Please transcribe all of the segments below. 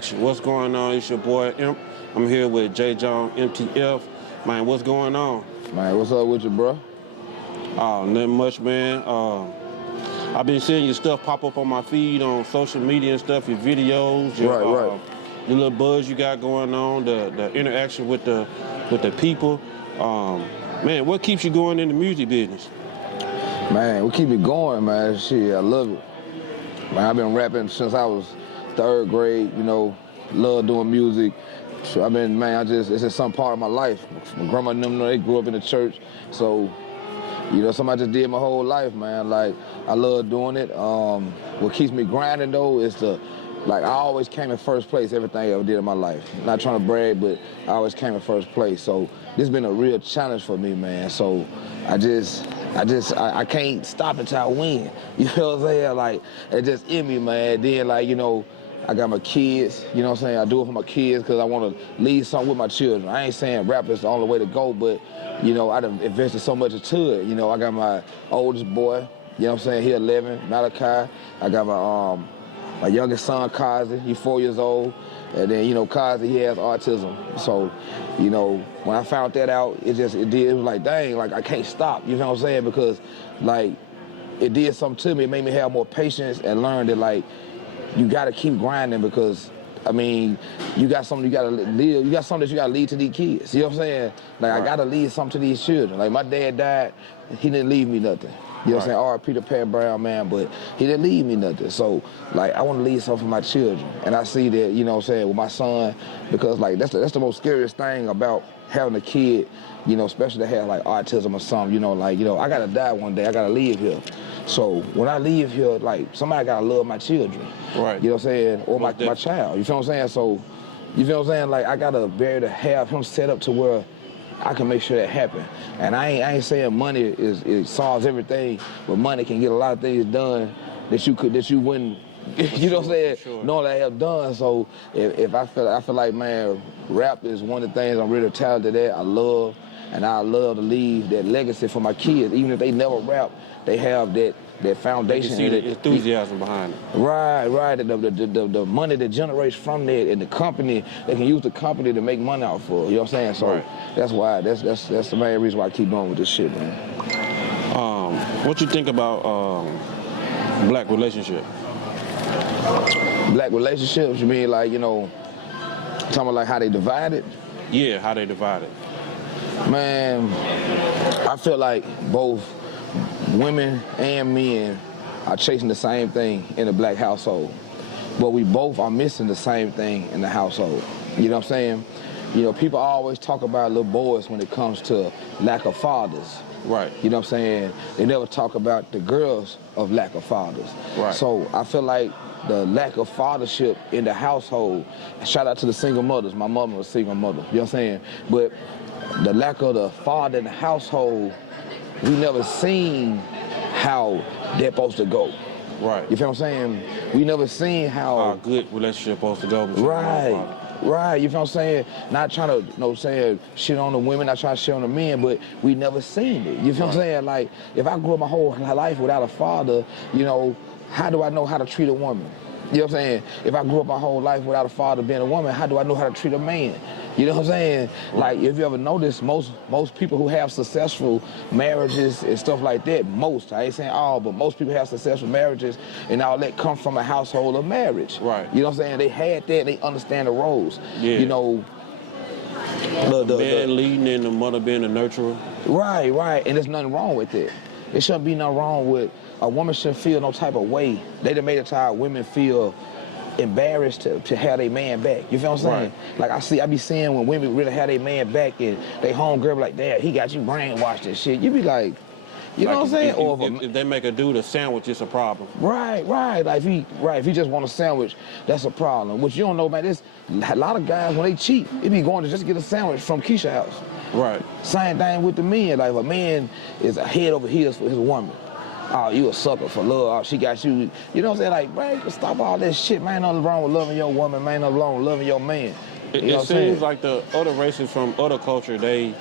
interaction. What's going on? It's your boy Imp. I'm here with JJones MTF. Man, what's going on? Man, what's up with you, bro? Oh, nothing much, man. I've been seeing your stuff pop up on my feed on social media and stuff, your videos, your, right. The little buzz you got going on, the interaction with the people. Man, what keeps you going in the music business? Man, what keep me going, man? Shit, I love it. Man, I've been rapping since I was 3rd grade, you know, love doing music. So I've been, man, it's just some part of my life. My grandma and them, they grew up in the church, so, you know, something I just did my whole life, man. Like, I love doing it. What keeps me grinding, though, is I always came in first place everything I ever did in my life. Not trying to brag, but I always came in first place. So this has been a real challenge for me, man. So I can't stop until I win. You know what I'm saying? Like, it's just in me, man. Then, like, you know, I got my kids, you know what I'm saying? I do it for my kids because I want to leave something with my children. I ain't saying rap is the only way to go, but, you know, I done invested so much into it. You know, I got my oldest boy, you know what I'm saying? He 11, Malachi. I got my youngest son, Kazi, he's 4 years old. And then, you know, Kazi, he has autism. So, you know, when I found that out, it was like, dang, like, I can't stop, you know what I'm saying? Because, like, it did something to me. It made me have more patience and learn that, like, you gotta keep grinding because, I mean, you got something you gotta live, you got something that you gotta leave to these kids. You know what I'm saying? Like, right. I gotta leave something to these children. Like, my dad died, he didn't leave me nothing. You know what I'm saying? R.I.P. to Pat Brown, man, but he didn't leave me nothing. So, like, I want to leave something for my children. And I see that, you know what I'm saying, with my son, because, like, that's the most scariest thing about having a kid, you know, especially that has, like, autism or something, you know, like, you know, I got to die one day. I got to leave here. So, when I leave here, like, somebody got to love my children. Right. You know what I'm saying? Or my child. You feel what I'm saying? So, you feel what I'm saying? Like, I got to be able to have him set up to where I can make sure that happen. And I ain't saying money it solves everything, but money can get a lot of things done that you wouldn't, you know what I'm saying, sure. Normally have done. So if I feel like, man, rap is one of the things I'm really talented at, I love to leave that legacy for my kids. Even if they never rap, they have that foundation. You see the enthusiasm behind it. Right. The money that generates from that and the company, they can use the company to make money out for. You know what I'm saying? So that's why, that's the main reason why I keep going with this shit, man. What you think about black relationship? Black relationships, you mean like, you know, talking about like how they divide it? Yeah, how they divide it. Man, I feel like both women and men are chasing the same thing in the black household, but we both are missing the same thing in the household. You know what I'm saying? You know, people always talk about little boys when it comes to lack of fathers. Right. You know what I'm saying? They never talk about the girls of lack of fathers. Right. So I feel like the lack of fathership in the household, shout out to the single mothers. My mother was a single mother, you know what I'm saying? But the lack of the father in the household, we never seen how they're supposed to go. Right. You feel what I'm saying? We never seen how a good relationship supposed to go. Right. You feel what I'm saying? Not trying to, you know, saying shit on the women, not trying to shit on the men, but we never seen it. You feel what I'm saying? Like, if I grew up my whole life without a father, you know, how do I know how to treat a woman? You know what I'm saying? If I grew up my whole life without a father being a woman, how do I know how to treat a man? You know what I'm saying? Like, if you ever notice, most people who have successful marriages and stuff like that, I ain't saying all, but most people have successful marriages and all that come from a household of marriage. Right. You know what I'm saying? They had that, they understand the roles. Yeah. You know, the man leading and the mother being the nurturer. Right. And there's nothing wrong with it. There shouldn't be nothing wrong with, a woman shouldn't feel no type of way. They done made it to how women feel embarrassed to have their man back. You feel what I'm saying? Right. Like, I be seeing when women really have their man back and they homegirl be like, Dad, he got you brainwashed and shit. You be like, you know what I'm saying? If they make a dude a sandwich, it's a problem. Right. Like, if he just want a sandwich, that's a problem. Which you don't know, man, there's a lot of guys, when they cheat, they be going to just get a sandwich from Keisha house. Right. Same thing with the men. Like, if a man is a head over heels for his woman, oh, you a sucker for love, oh, she got you. You know what I'm saying? Like, man, you can stop all that shit. Man, nothing wrong with loving your woman. Man, nothing wrong with loving your man. It seems like the other races from other culture, they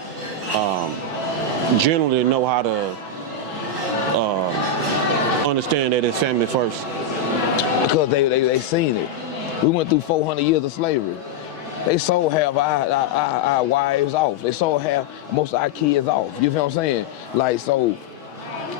generally know how to understand that it's family first. Because they seen it. We went through 400 years of slavery. They sold half our wives off. They sold half, most of our kids off. You feel what I'm saying? Like, so,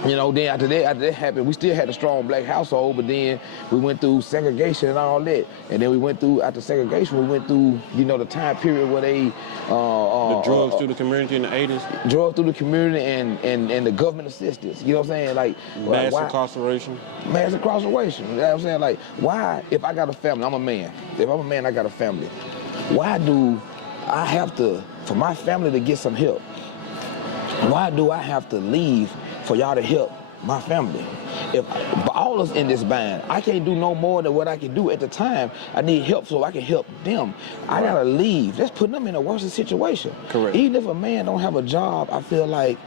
you know, then after that happened, we still had a strong black household, but then we went through segregation and all that. And then we went through, after segregation, we went through, you know, the time period where they... the drugs through the community in the 80s? Drugs through the community and the government assistance. You know what I'm saying? Like, mass incarceration. Mass incarceration. You know what I'm saying? Like, why, if I got a family, I'm a man. If I'm a man, I got a family. Why do I have to, for my family to get some help, why do I have to leave for y'all to help my family? If all us in this bind, I can't do no more than what I can do at the time. I need help so I can help them. I gotta leave. That's putting them in a worse situation. Correct. Even if a man don't have a job, I feel like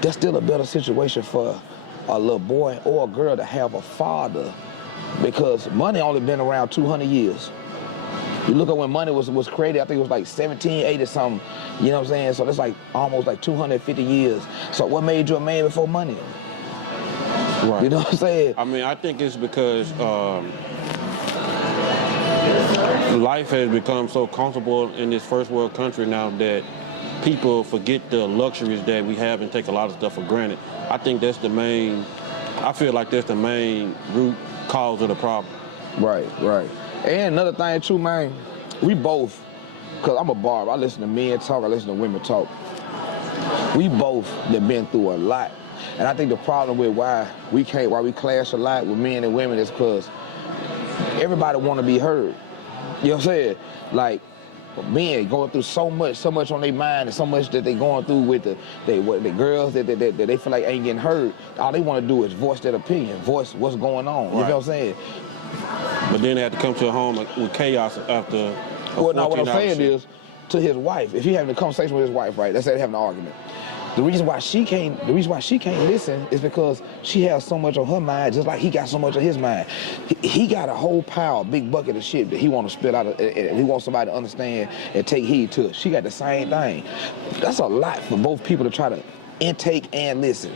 that's still a better situation for a little boy or a girl to have a father, because money only been around 200 years. You look at when money was created, I think it was like 1780 something, you know what I'm saying? So that's like almost like 250 years. So what made you a man before money? Right. You know what I'm saying? I mean, I think it's because life has become so comfortable in this first world country now that people forget the luxuries that we have and take a lot of stuff for granted. I think that's the main, I feel like that's the main root cause of the problem. Right, right. And another thing too, man, we both, because I'm a barber, I listen to men talk, I listen to women talk. We both have been through a lot. And I think the problem with why we clash a lot with men and women is because everybody want to be heard. You know what I'm saying? Like, men going through so much on their mind, and so much that they going through with the girls that they feel like ain't getting heard. All they want to do is voice that opinion, voice what's going on. You know what I'm saying? But then they have to come to a home with chaos after. Well, now what I'm saying is, to his wife, if he having a conversation with his wife, right? Let's say they're having an argument. The reason why she can't listen is because she has so much on her mind, just like he got so much on his mind. He got a whole pile, big bucket of shit that he want to spill out, and he wants somebody to understand and take heed to. She got the same thing. That's a lot for both people to try to intake and listen.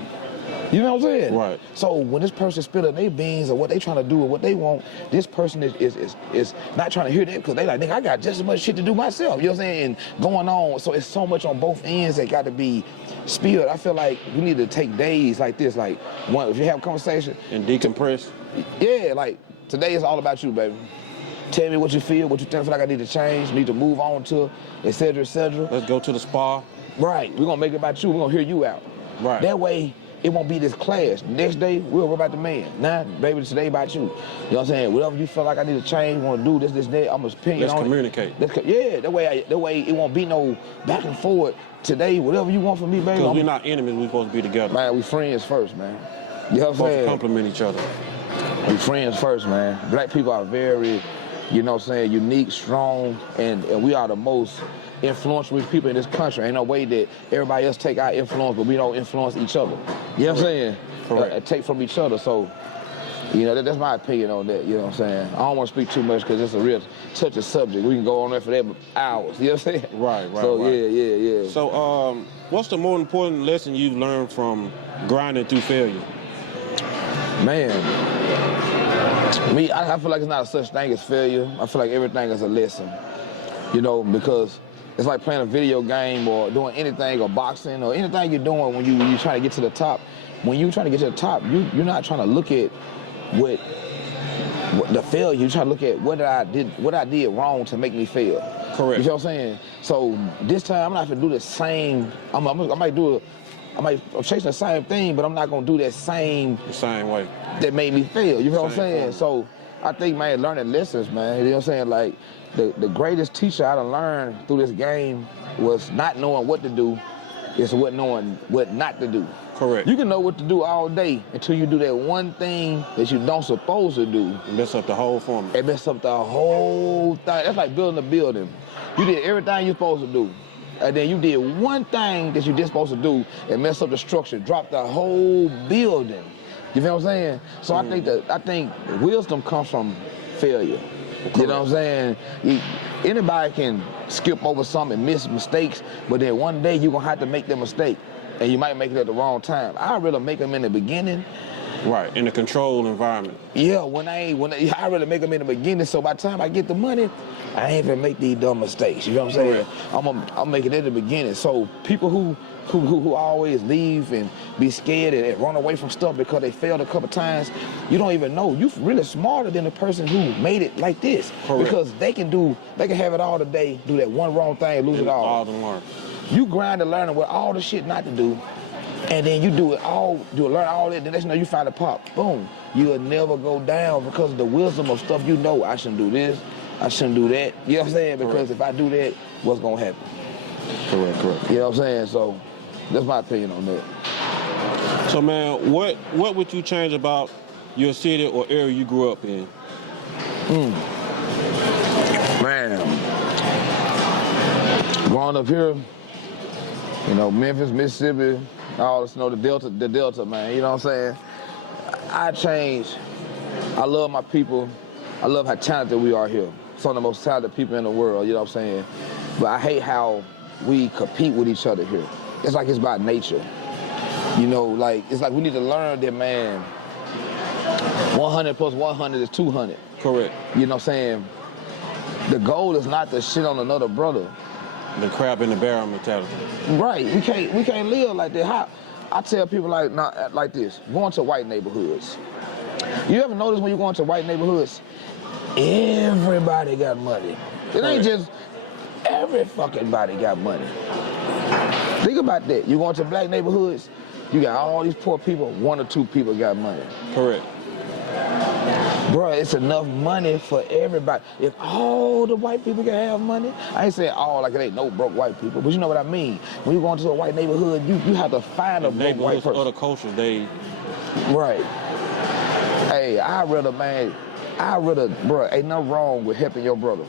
You know what I'm saying? Right. So when this person spilling their beans or what they trying to do or what they want, this person is not trying to hear that because they like, nigga, I got just as much shit to do myself. You know what I'm saying? And going on. So it's so much on both ends that got to be spilled. I feel like we need to take days like this, like one, if you have a conversation. And decompress. Yeah, like today is all about you, baby. Tell me what you feel like I need to change, need to move on to, et cetera, et cetera. Let's go to the spa. Right. We're going to make it about you. We're going to hear you out. Right. That way, it won't be this clash. Next day, we'll worry about the man. Nah, baby, today about you. You know what I'm saying? Whatever you feel like I need to change, want to do this, that, I'm going to opinion on it. Let's communicate. Yeah, that way it won't be no back and forward. Today, whatever you want from me, baby. Because we're not enemies, we're supposed to be together. Man, we friends first, man. You know what I'm saying? Supposed to compliment each other. We friends first, man. Black people are very, you know what I'm saying, unique, strong, and we are the most influential people in this country. Ain't no way that everybody else take our influence, but we don't influence each other. You know what I'm saying? Correct. Take from each other. So, you know, that's my opinion on that. You know what I'm saying? I don't want to speak too much because it's a real touchy subject. We can go on there for that for hours. You know what I'm saying? Right. So, right. Yeah. So, what's the more important lesson you've learned from grinding through failure? Man, I feel like it's not a such thing as failure. I feel like everything is a lesson. You know, because it's like playing a video game or doing anything or boxing or anything you're doing when you're trying to get to the top. When you're trying to get to the top, you're not trying to look at what the failure. You're trying to look at what I did wrong to make me fail. Correct. You know what I'm saying? So this time I'm not gonna do the same. I'm chasing the same thing, but I'm not gonna do that same way that made me fail. You know what I'm saying? Form. So I think, man, learning lessons, man. You know what I'm saying? Like the greatest teacher I done learned through this game was not knowing what to do, is knowing what not to do. Correct. You can know what to do all day until you do that one thing that you don't supposed to do. Mess up the whole formula. It mess up the whole thing. That's like building a building. You did everything you're supposed to do. And then you did one thing that you did supposed to do and mess up the structure, drop the whole building. You feel what I'm saying? So I think wisdom comes from failure. Correct. You know what I'm saying? Anybody can skip over something and miss mistakes, but then one day you're gonna have to make that mistake. And you might make it at the wrong time. I'd rather make them in the beginning Right, in a controlled environment. Yeah, I really make them in the beginning, so by the time I get the money, I ain't gonna make these dumb mistakes. You know what I'm saying? I'm making it in the beginning. So people who always leave and be scared and run away from stuff because they failed a couple times, you don't even know. You really smarter than the person who made it like this. Correct. Because they can have it all today, do that one wrong thing, lose it all. All to learn. You grind and learn with all the shit not to do, and then you learn all that, the next thing you find a pop. Boom. You'll never go down because of the wisdom of stuff you know. I shouldn't do this, I shouldn't do that. You know what I'm saying? Because if I do that, what's gonna happen? Correct. You know what I'm saying? So that's my opinion on that. So man, what would you change about your city or area you grew up in? Man, growing up here, you know, Memphis, Mississippi, all this, you know, the Delta, man, you know what I'm saying? I love my people. I love how talented we are here. Some of the most talented people in the world, you know what I'm saying? But I hate how we compete with each other here. It's like it's by nature. You know, like, it's like we need to learn that, man, 100 plus 100 is 200. Correct. You know what I'm saying? The goal is not to shit on another brother. The crab in the barrel mentality. Right, we can't live like that. I tell people like this, going to white neighborhoods. You ever notice when you go into white neighborhoods, everybody got money. It ain't just every fucking body got money. Think about that. You go into black neighborhoods, you got all these poor people, 1 or 2 people got money. Correct. Bro, it's enough money for everybody. If all the white people can have money, I ain't saying all, like it ain't no broke white people, but you know what I mean. When you go into a white neighborhood, you have to find a broke white person. Other cultures, they... Right. Hey, bro, ain't nothing wrong with helping your brother.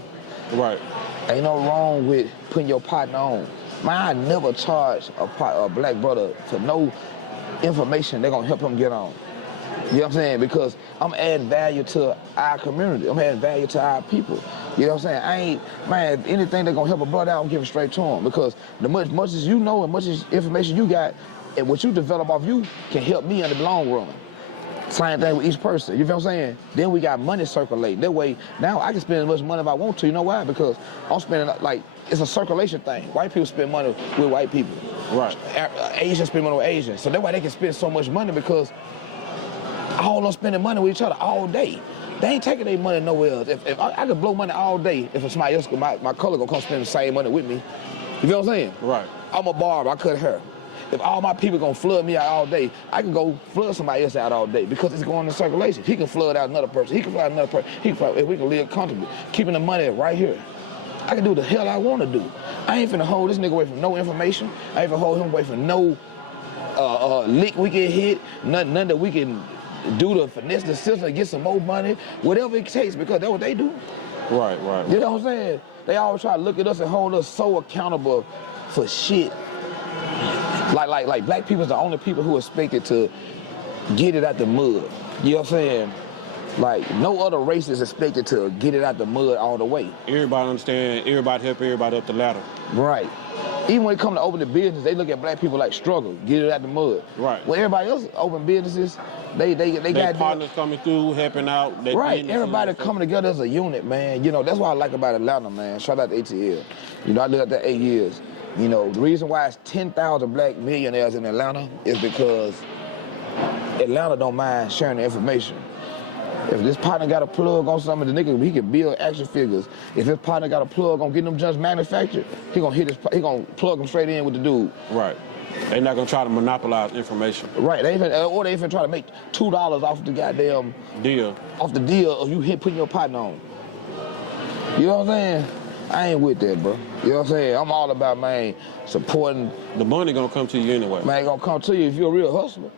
Right. Ain't no wrong with putting your partner on. Man, I never charge a black brother for no information they're gonna help him get on. You know what I'm saying? Because I'm adding value to our community. I'm adding value to our people. You know what I'm saying? Anything that's gonna help a brother out, I'm giving straight to him. Because the much as you know and much as information you got, and what you develop off you can help me in the long run. Same thing with each person, you feel what I'm saying? Then we got money circulating. That way, now I can spend as much money if I want to. You know why? Because I'm spending, like, it's a circulation thing. White people spend money with white people. Right. Asians spend money with Asians. So that's why they can spend so much money, because all of them spending money with each other all day. They ain't taking their money nowhere else. If I could blow money all day, if somebody else, my color gonna come spend the same money with me. You feel what I'm saying? Right. I'm a barber, I cut hair. If all my people gonna flood me out all day, I can go flood somebody else out all day because it's going in circulation. He can flood out another person. He can flood out another person. If we can live comfortably, keeping the money right here. I can do the hell I want to do. I ain't finna hold this nigga away from no information. I ain't finna hold him away from no lick we can hit, none that we can do to finesse the system and get some more money, whatever it takes, because that's what they do. Right. You know what I'm saying? They always try to look at us and hold us so accountable for shit. Like black people is the only people who are expected to get it out the mud. You know what I'm saying? Like, no other race is expected to get it out the mud all the way. Everybody understand, everybody help everybody up the ladder. Right. Even when it comes to open the business, they look at black people like struggle, get it out the mud. Right. When everybody else open businesses, they got partners coming through, helping out. Right. Everybody coming together as a unit, man. You know, that's what I like about Atlanta, man. Shout out to ATL. You know, I lived out there 8 years. You know, the reason why it's 10,000 black millionaires in Atlanta is because Atlanta don't mind sharing the information. If this partner got a plug on something, the nigga, he can build action figures. If his partner got a plug on getting them just manufactured, he gonna plug them straight in with the dude. Right. They're not gonna try to monopolize information. Right. They even try to make $2 off the goddamn deal. Off the deal of you putting your partner on. You know what I'm saying? I ain't with that, bro. You know what I'm saying? I'm all about, man, supporting. The money gonna come to you anyway. Man, gonna come to you if you're a real hustler.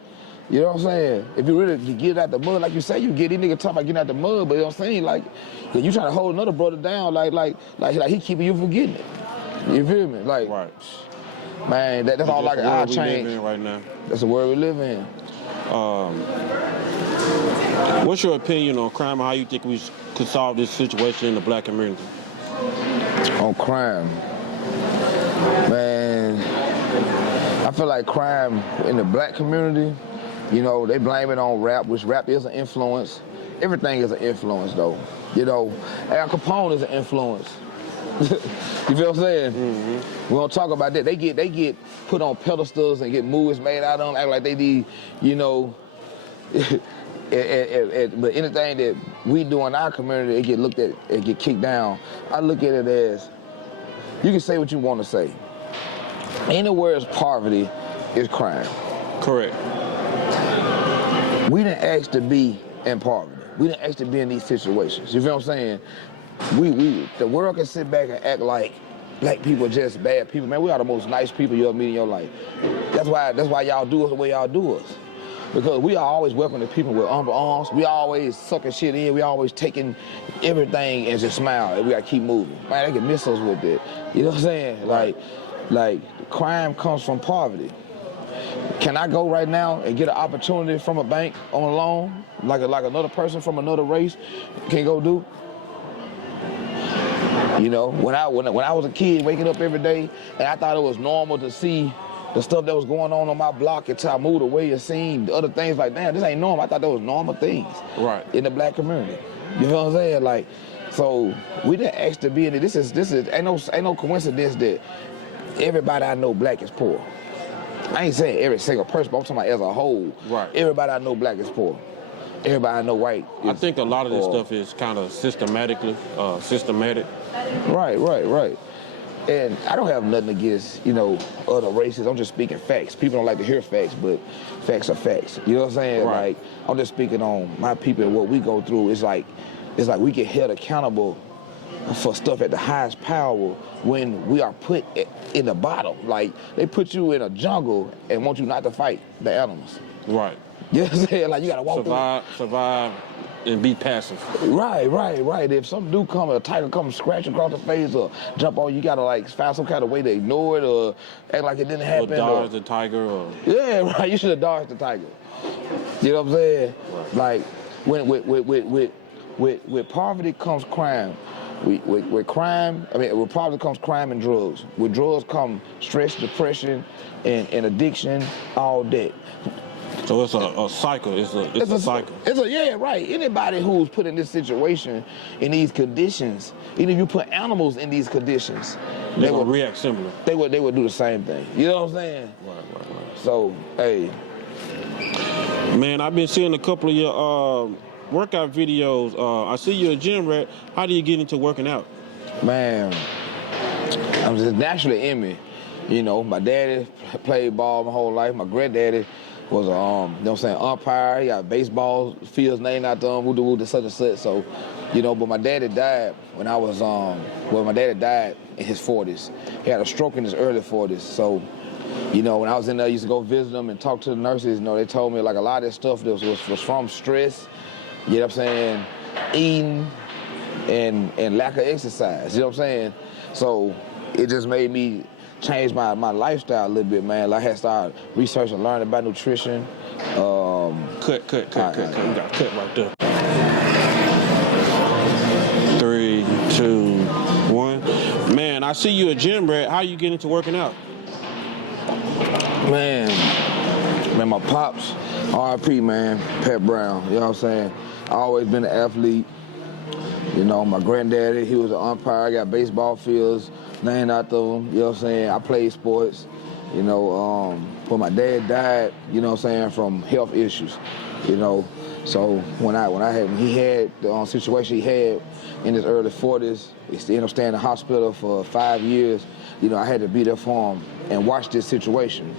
You know what I'm saying? If you really get out the mud, like you say, you get these niggas talking about getting out the mud, but you know what I'm saying? Like, you trying to hold another brother down, like he keeping you from getting it. You feel me? Like, right. Man, that's all like I'll change. Right now. That's the world we live in. What's your opinion on crime and how you think we could solve this situation in the black community? On crime, man, I feel like crime in the black community You know, they blame it on rap, which rap is an influence. Everything is an influence, though. You know, Al Capone is an influence. You feel what I'm saying? Mm-hmm. We don't talk about that. They get put on pedestals and get movies made out of them, act like they need, you know. But anything that we do in our community, it get looked at, it get kicked down. I look at it as, you can say what you want to say. Anywhere is poverty is crime. Correct. We didn't ask to be in poverty. We didn't ask to be in these situations. You feel what I'm saying? The world can sit back and act like black people are just bad people. Man, we are the most nice people you'll ever meet in your life. That's why y'all do us the way y'all do us. Because we are always welcoming people with humble arms. We always sucking shit in. We always taking everything and just smile. And we gotta keep moving. Man, they can miss us with it. You know what I'm saying? Like crime comes from poverty. Can I go right now and get an opportunity from a bank on a loan, like another person from another race can go do? You know, when I was a kid waking up every day, and I thought it was normal to see the stuff that was going on my block until I moved away and seen the other things like, damn, this ain't normal. I thought that was normal things in the black community. You know what I'm saying? Like, so we didn't ask to be in it. This is ain't no coincidence that everybody I know black is poor. I ain't saying every single person, but I'm talking about as a whole. Right. Everybody I know black is poor. Everybody I know white is I think a lot of this poor. stuff is kind of systematic. Right. And I don't have nothing against, you know, other races. I'm just speaking facts. People don't like to hear facts, but facts are facts. You know what I'm saying? Right. Like, I'm just speaking on my people and what we go through. It's like we get held accountable for stuff at the highest power when we are put in the bottom. Like, they put you in a jungle and want you not to fight the animals. Right. You know what I'm saying? Like, you gotta walk survive, and be passive. Right. If some dude a tiger come scratch across the face or jump on, you gotta like find some kind of way to ignore it or act like it didn't happen. Or dodge the tiger. Or... Yeah, right. You should have dodged the tiger. You know what I'm saying? Right. Like with poverty comes crime. With crime, with poverty comes crime and drugs. With drugs come stress, depression, and addiction, all that. So it's a cycle. It's a cycle. Right. Anybody who's put in this situation, in these conditions, even if you put animals in these conditions, they will react similar. They would do the same thing. You know what I'm saying? Right. So, hey. Man, I've been seeing a couple of your workout videos. I see you're a gym rat. How do you get into working out? Man, I'm just naturally in me. You know, my daddy played ball my whole life. My granddaddy was a, you know what I'm saying, umpire. He got baseball fields named after him, woo such and such. So, you know, but my daddy died when I was, my daddy died in his 40s. He had a stroke in his early 40s. So, you know, when I was in there, I used to go visit them and talk to the nurses. You know, they told me like a lot of that stuff was from stress, you know what I'm saying, eating and lack of exercise, you know what I'm saying? So it just made me change my lifestyle a little bit, man. Like I had started researching and learning about nutrition. Cut. We got a cut right there. 3, 2, 1. Man, I see you a gym rat. How you get into working out? Man, my pops, R.I.P., man, Pat Brown, you know what I'm saying? I always been an athlete. You know, my granddaddy, he was an umpire. I got baseball fields named after him, you know what I'm saying? I played sports, you know, but my dad died, you know what I'm saying, from health issues, you know. So when he had the situation he had in his early 40s, he ended up staying in the hospital for 5 years. You know, I had to be there for him and watch this situation,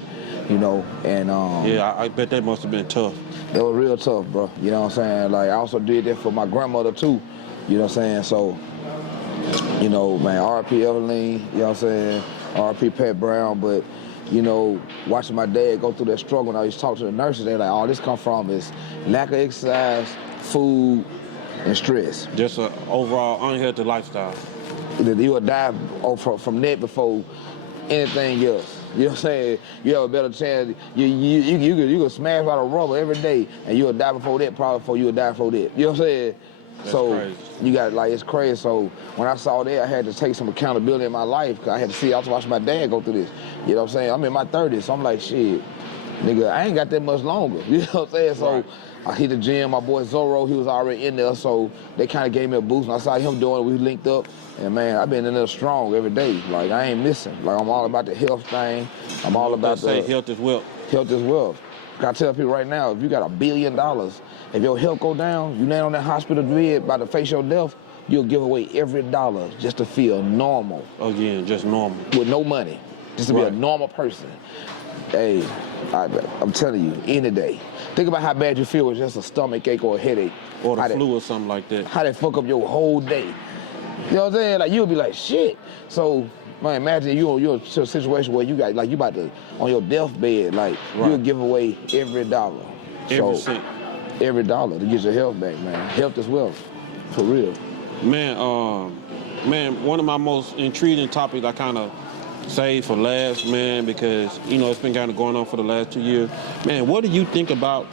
you know, and yeah, I bet that must have been tough. It was real tough, bro. You know what I'm saying? Like, I also did that for my grandmother too, you know what I'm saying? So, you know, man, R.I.P. Evelyn, you know what I'm saying? R.I.P. Pat Brown, but, you know, watching my dad go through that struggle, and I used to talk to the nurses, they're like, all this come from is lack of exercise, food, and stress. Just an overall unhealthy lifestyle. You would die from that before anything else. You know what I'm saying? You have a better chance. You could smash out a rubber every day, and you'll die before that, probably before you'll die before that. You know what I'm saying? That's crazy. You got, like, it's crazy. So when I saw that, I had to take some accountability in my life, because I had to see, I was watching my dad go through this. You know what I'm saying? I'm in my 30s, so I'm like, shit. nigga, I ain't got that much longer. You know what I'm saying? So Right. I hit the gym, my boy Zorro, he was already in there, so they kind of gave me a boost. And I saw him doing it, we linked up, and man, I've been in there strong every day. Like, I ain't missing. Like, I'm all about the health thing. I'm all about the health is wealth. Health is wealth. I tell people right now, if you got $1 billion, if your health go down, you land on that hospital bed about to face your death, you'll give away every dollar just to feel normal. Again, just normal. With no money, just to be a normal person. Hey, I'm telling you, any day. Think about how bad you feel with just a stomach ache or a headache. Or the flu or something like that. How that fuck up your whole day. You know what I'm saying? Like, you'll be like, shit. So, man, imagine you're in a situation where you got, like, you about to, on your deathbed, like, you'll give away every dollar. Every cent. Every dollar to get your health back, man. Health is wealth, for real. Man, one of my most intriguing topics I kind of saved for last, man, because, you know, it's been kind of going on for the last 2 years. Man, what do you think about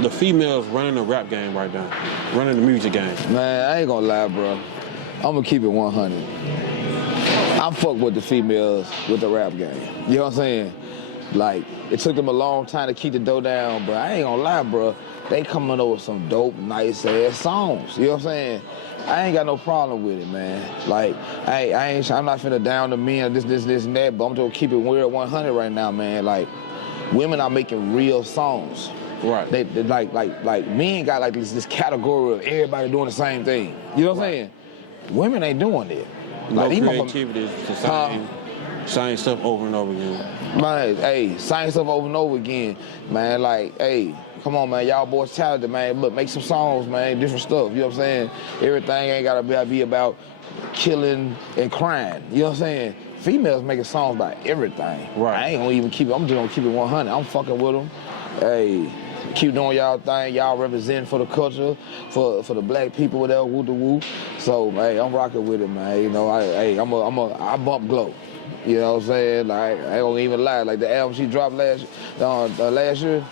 the females running the rap game right now, running the music game? Man, I ain't gonna lie, bro. I'm gonna keep it 100. I fuck with the females with the rap game. You know what I'm saying? Like, it took them a long time to keep the dough down, but I ain't gonna lie, bro. They coming up with some dope, nice-ass songs. You know what I'm saying? I ain't got no problem with it, man. Like, I'm not finna down the men, this, and that, but I'm just gonna keep it weird 100 right now, man. Like, women are making real songs. Right. They like men got like this category of everybody doing the same thing. You know what I'm saying? Women ain't doing it. No Like, creativity, it's the same stuff over and over again. Man, hey, same stuff over and over again, man. Like, hey, come on, man. Y'all boys talented, man. Look, make some songs, man. Different stuff. You know what I'm saying? Everything ain't gotta be about killing and crying. You know what I'm saying? Females making songs about everything. Right. I ain't gonna even keep it. I'm just gonna keep it 100. I'm fucking with them. Hey, keep doing y'all thing. Y'all representing for the culture, for the black people, whatever, woo the woo. So, hey, I'm rocking with it, man. You know, I bump Glow. You know what I'm saying? Like, I ain't gonna even lie. Like, the album she dropped last year,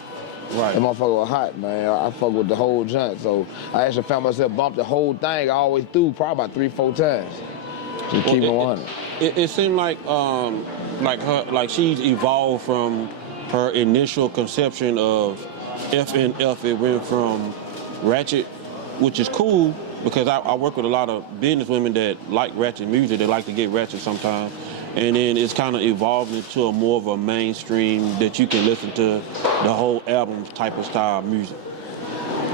right, that motherfucker was hot, man. I fuck with the whole joint. So I actually found myself bumped the whole thing all the way through, probably about 3-4 times. Just keep it 100. It seemed like she's evolved from her initial conception of FNF. It went from ratchet, which is cool because I work with a lot of business women that like ratchet music. They like to get ratchet sometimes. And then it's kind of evolved into a more of a mainstream that you can listen to the whole album type of style music.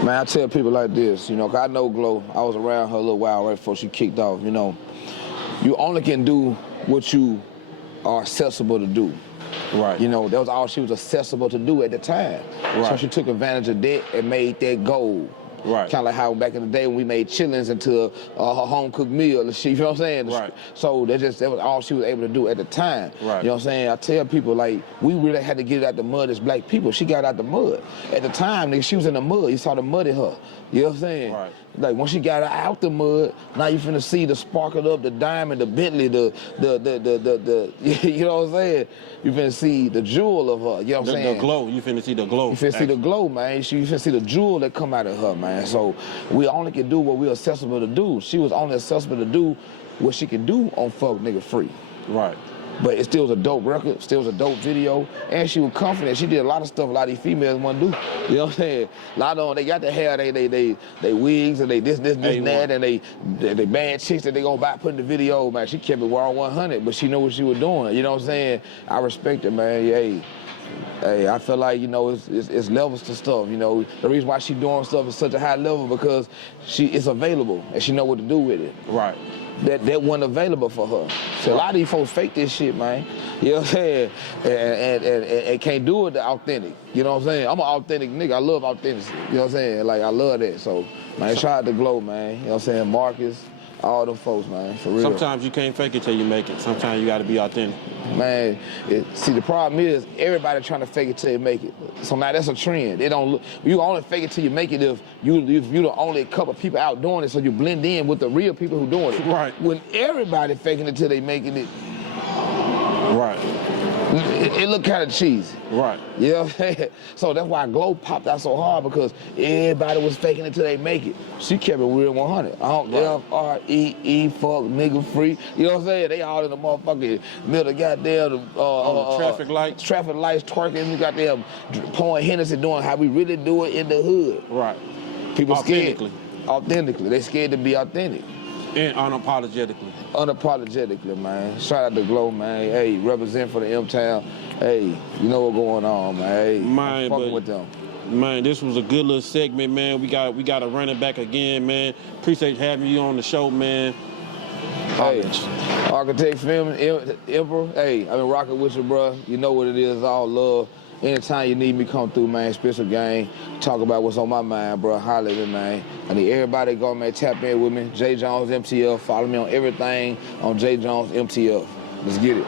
Man, I tell people like this, you know, 'cause I know Glow. I was around her a little while right before she kicked off, you know. You only can do what you are accessible to do. Right. You know, that was all she was accessible to do at the time. Right. So she took advantage of that and made that gold. Right. Kind of like how back in the day when we made chillings into her home-cooked meal and shit, you know what I'm saying? Right. So that was all she was able to do at the time. Right. You know what I'm saying? I tell people, like, we really had to get it out the mud as black people. She got out the mud. At the time, nigga, she was in the mud. You saw the mud in her. You know what I'm saying? Right. Like, when she got out the mud, now you finna see the sparkle up, the diamond, the Bentley, the you know what I'm saying? You finna see the jewel of her, you know what I'm saying? The glow, you finna see the glow. You finna see the glow, man. You finna see the jewel that come out of her, man. So we only can do what we're accessible to do. She was only accessible to do what she could do on Fuck Nigga Free. Right. But it still was a dope record, still was a dope video, and she was confident. She did a lot of stuff a lot of these females want to do. You know what I'm saying? A lot of them, they got the hair, they wigs, and they this, and that, and they bad chicks that they gonna buy put in the video, man. She kept it wild 100, but she knew what she was doing. You know what I'm saying? I respect it, man. Hey, I feel like, you know, it's levels to stuff. You know, the reason why she doing stuff at such a high level because it's available and she know what to do with it. Right. That wasn't available for her. So a lot of these folks fake this shit, man. You know what I'm saying? And can't do it authentic. You know what I'm saying? I'm an authentic nigga. I love authenticity. You know what I'm saying? Like, I love that. So, man, shout out to Glow, man. You know what I'm saying? Marcus, all them folks, man, for real. Sometimes you can't fake it till you make it. Sometimes you gotta be authentic. Man, see, the problem is everybody trying to fake it till you make it. So now that's a trend. It don't look, you only fake it till you make it if you the only couple of people out doing it, so you blend in with the real people who doing it. Right. When everybody faking it till they making it. Right. It looked kind of cheesy. Right. You know what I'm saying? So that's why Glow popped out so hard, because everybody was faking it till they make it. She kept it real 100. I don't F-R-E-E, fuck, nigga free. You know what I'm saying? They all in the motherfucking middle of goddamn traffic lights. Traffic lights, twerking, we got them pouring Hennessy, doing how we really do it in the hood. Right. People scared. Authentically. They scared to be authentic. And unapologetically. Unapologetically, man. Shout out to Glow, man. Hey, represent for the M-Town. Hey, you know what's going on, man. Hey, I'm fucking with them. Man, this was a good little segment, man. We got to run it back again, man. Appreciate having you on the show, man. Hey, Architect Film, Emperor. Hey, I've been rocking with you, bro. You know what it is, all love. Anytime you need me, come through, man. Special game. Talk about what's on my mind, bro. Holler at me, man. I need everybody to go, man. Tap in with me. JJones MTF. Follow me on everything on JJones MTF. Let's get it.